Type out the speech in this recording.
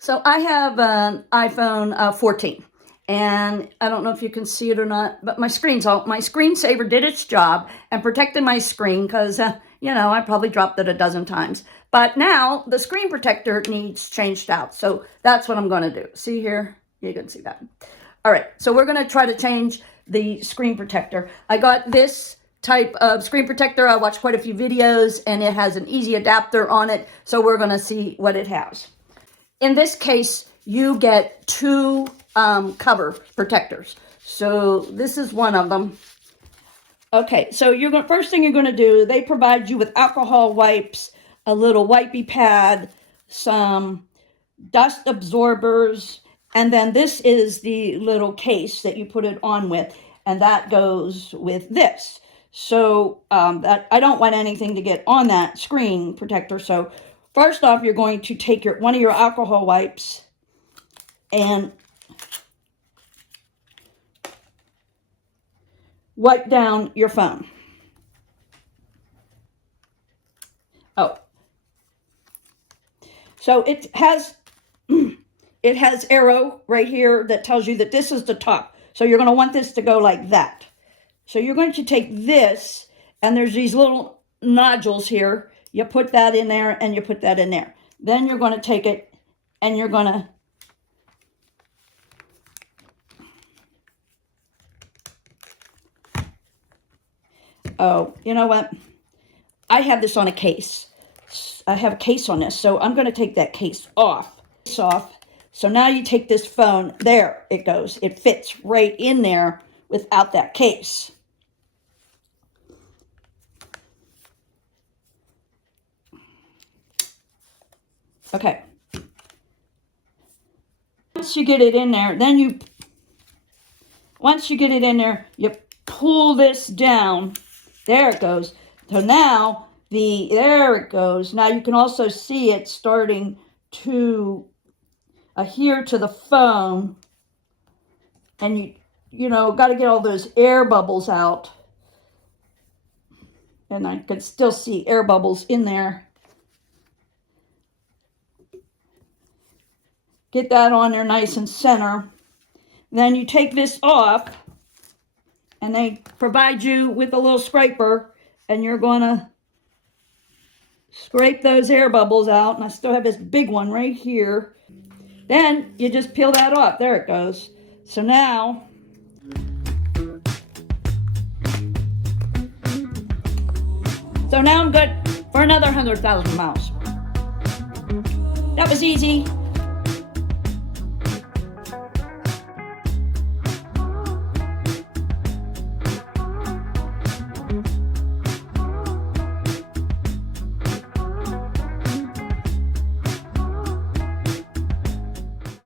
So I have an iPhone 14, and I don't know if you can see it or not, but my screensaver did its job and protected my screen because, I probably dropped it a dozen times. But now the screen protector needs changed out. So that's what I'm going to do. See here? You can see that. All right. So we're going to try to change the screen protector. I got this type of screen protector. I watched quite a few videos, and it has an easy adapter on it. So we're going to see what it has. In this case, you get two cover protectors. So this is one of them. Okay, so first thing you're going to do, they provide you with alcohol wipes, a little wipey pad, some dust absorbers, and then this is the little case that you put it on with, and that goes with this. So that I don't want anything to get on that screen protector. So first off, you're going to take one of your alcohol wipes and wipe down your phone. Oh, so it has arrow right here that tells you that this is the top. So you're going to want this to go like that. So you're going to take this, and there's these little nodules here. You put that in there, and you put that in there. Then you're going to take it, and you're going to oh, you know what? I have this on a case. I have a case on this, so I'm going to take that case off. So now you take this phone. There it goes. It fits right in there without that case. Okay. Once you get it in there, you pull this down. There it goes. So now there it goes. Now you can also see it starting to adhere to the phone, and you got to get all those air bubbles out. And I can still see air bubbles in there. Get that on there nice and center. Then you take this off, and they provide you with a little scraper, and you're going to scrape those air bubbles out. And I still have this big one right here. Then you just peel that off. There it goes. So now I'm good for another 100,000 miles. That was easy.